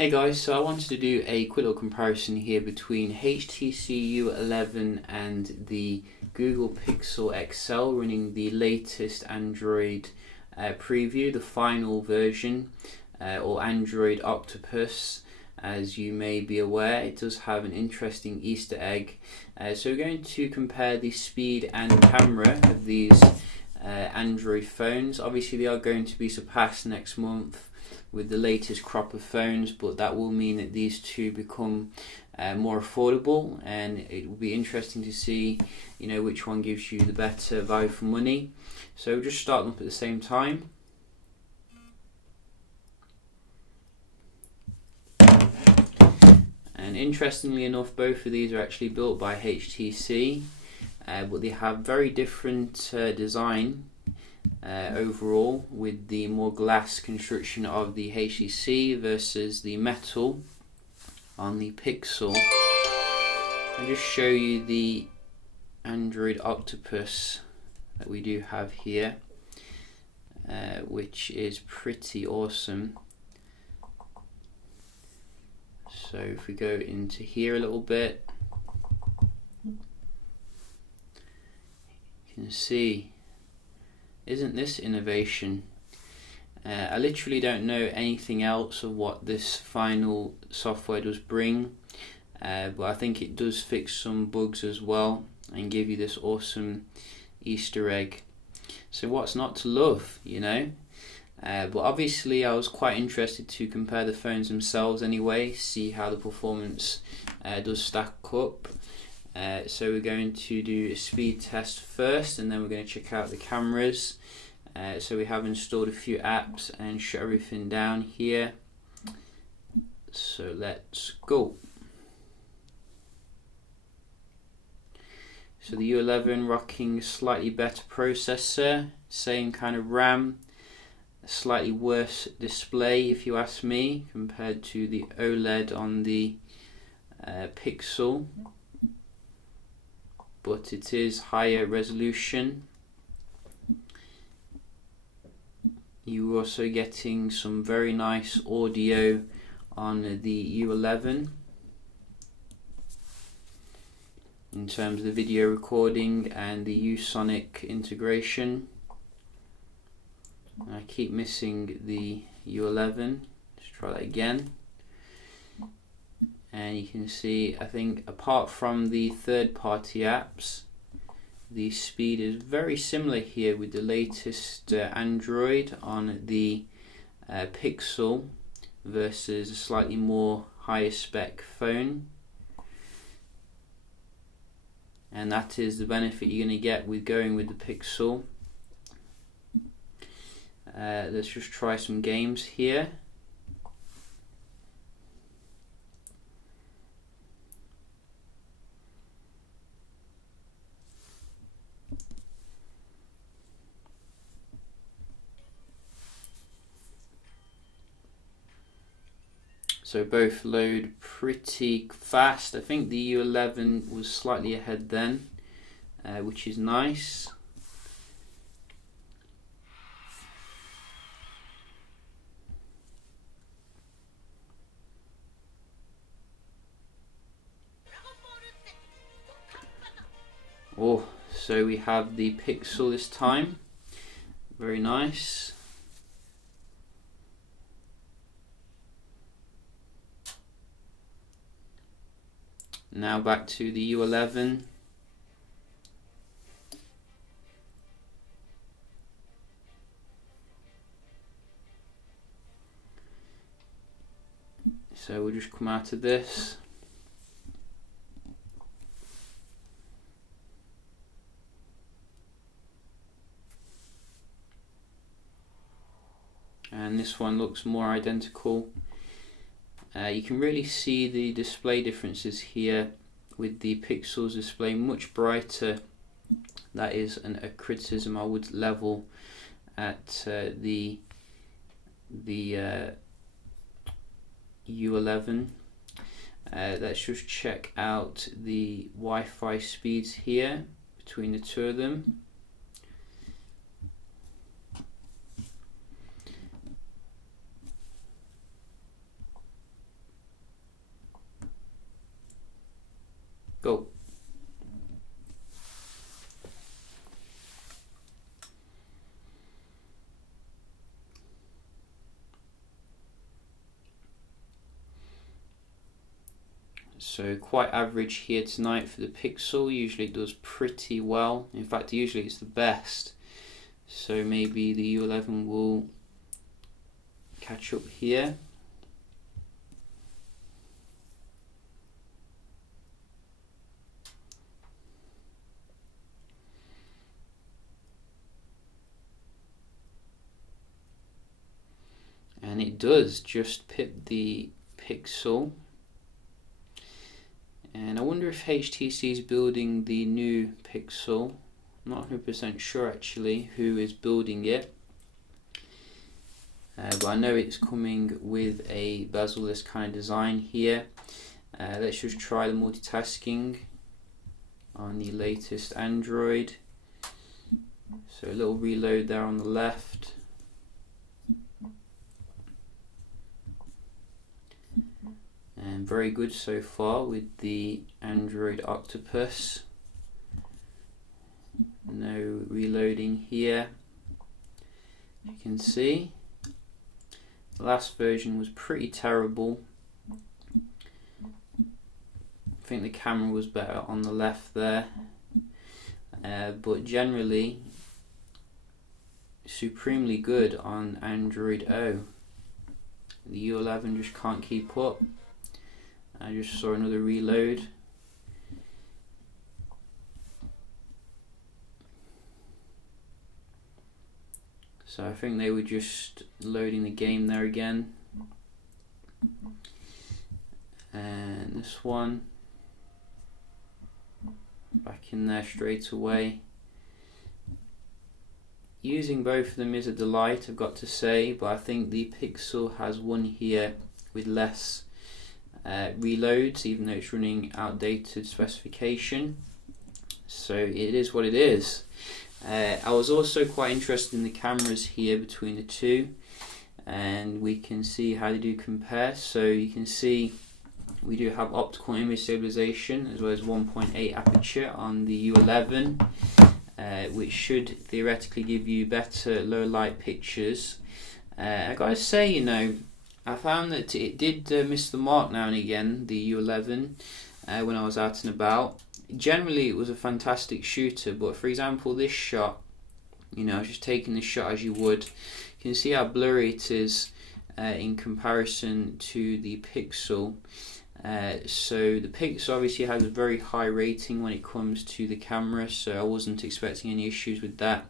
Hey guys, so I wanted to do a quick little comparison here between HTC U11 and the Google Pixel XL running the latest Android preview, the final version, or Android Octopus. As you may be aware, it does have an interesting Easter egg. So we're going to compare the speed and camera of these Android phones. Obviously they are going to be surpassed next month with the latest crop of phones, but that will mean that these two become more affordable, and it will be interesting to see, which one gives you the better value for money. So we'll just start them up at the same time. And interestingly enough, both of these are actually built by HTC, but they have very different design overall, with the more glass construction of the HTC versus the metal on the Pixel. I'll just show you the Android Octopus that we do have here, which is pretty awesome. So if we go into here a little bit, you can see, isn't this innovation? I literally don't know anything else of what this final software does bring, but I think it does fix some bugs as well and give you this awesome Easter egg. So what's not to love, But obviously I was quite interested to compare the phones themselves anyway, see how the performance does stack up. So we're going to do a speed test first, and then we're going to check out the cameras. So we have installed a few apps and shut everything down here. So let's go. So the U11 rocking slightly better processor, same kind of RAM, a slightly worse display if you ask me, compared to the OLED on the Pixel. But it is higher resolution. You're also getting some very nice audio on the U11 in terms of the video recording and the Usonic integration. I keep missing the U11. Let's try that again. And you can see, I think apart from the third-party apps, the speed is very similar here with the latest Android on the Pixel versus a slightly more higher spec phone. And that is the benefit you're going to get with going with the Pixel. Let's just try some games here. So both load pretty fast. I think the U11 was slightly ahead then, which is nice. Oh, so we have the Pixel this time. Very nice. Now back to the U11. So we'll just come out of this. And this one looks more identical. You can really see the display differences here, with the Pixel's display much brighter. That is a criticism I would level at the U11. Let's just check out the Wi-Fi speeds here between the two of them. So quite average here tonight for the Pixel. Usually it does pretty well. In fact, usually it's the best. So maybe the U11 will catch up here. And it does just pip the Pixel. And I wonder if HTC is building the new Pixel. I'm not 100% sure actually who is building it. But I know it's coming with a bezel-less kind of design here. Let's just try the multitasking on the latest Android. So a little reload there on the left. And very good so far with the Android Octopus. No reloading here. You can see the last version was pretty terrible. I think the camera was better on the left there, but generally supremely good on Android O. The U11 just can't keep up. I just saw another reload. So I think they were just loading the game there again. And this one back in there straight away. Using both of them is a delight, I've got to say, but I think the Pixel has won here with less reloads, even though it's running outdated specification. So it is what it is. I was also quite interested in the cameras here between the two, and we can see how they do compare. So you can see we do have optical image stabilization as well as 1.8 aperture on the U11, which should theoretically give you better low light pictures. I gotta say, you know, I found that it did miss the mark now and again, the U11, when I was out and about. Generally it was a fantastic shooter, but for example this shot, you know, just taking the shot as you would, you can see how blurry it is in comparison to the Pixel. So the Pixel obviously has a very high rating when it comes to the camera, so I wasn't expecting any issues with that.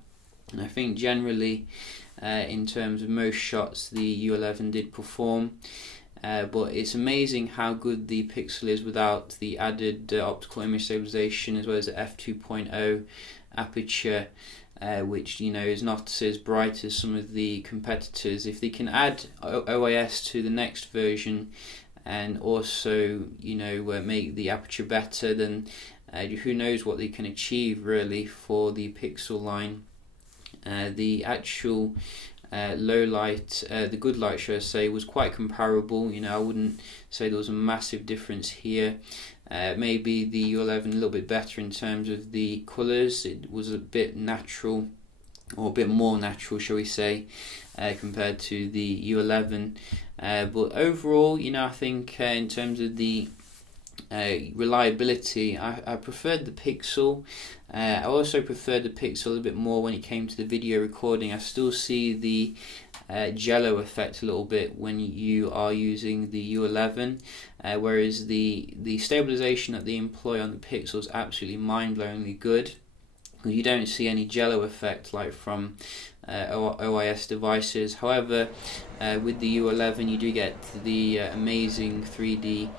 And I think generally in terms of most shots the U11 did perform, but it's amazing how good the Pixel is without the added optical image stabilization as well as the f2.0 aperture, which, you know, is not as bright as some of the competitors. If they can add OIS to the next version and also, you know, make the aperture better, then who knows what they can achieve really for the Pixel line. The actual low light, the good light, should I say, was quite comparable. You know, I wouldn't say there was a massive difference here. Maybe the U11 a little bit better in terms of the colours. It was a bit natural, or a bit more natural, shall we say, compared to the U11. But overall, you know, I think in terms of the reliability, I preferred the Pixel. I also preferred the Pixel a little bit more when it came to the video recording. I still see the jello effect a little bit when you are using the U11, whereas the stabilization that they employ on the Pixel is absolutely mind-blowingly good. You don't see any jello effect like from OIS devices. However, with the U11 you do get the amazing 3D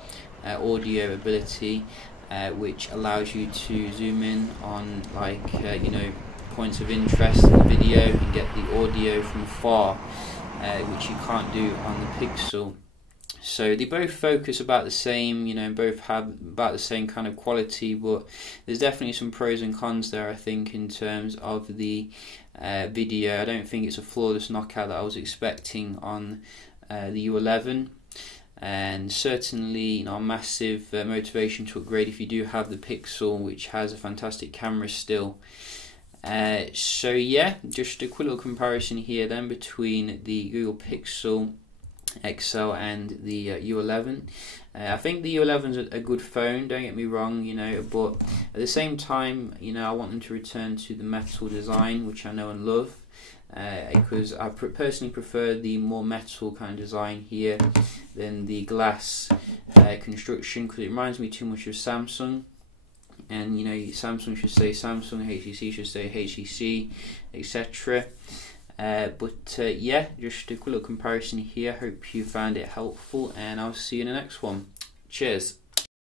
audio ability, which allows you to zoom in on, like, you know, points of interest in the video and get the audio from far, which you can't do on the Pixel. So they both focus about the same, you know, both have about the same kind of quality, but there's definitely some pros and cons there, I think, in terms of the video. I don't think it's a flawless knockout that I was expecting on the U11. And certainly, you know, a massive motivation to upgrade if you do have the Pixel, which has a fantastic camera still. So yeah, just a quick little comparison here then between the Google Pixel XL and the U11. I think the U11 is a good phone, don't get me wrong, you know, but at the same time, you know, I want them to return to the metal design, which I know and love, because I personally prefer the more metal kind of design here than the glass construction, because it reminds me too much of Samsung. And you know, Samsung should say Samsung, HTC should say HTC, etc. Yeah, just a quick little comparison here. Hope you found it helpful, and I'll see you in the next one. Cheers.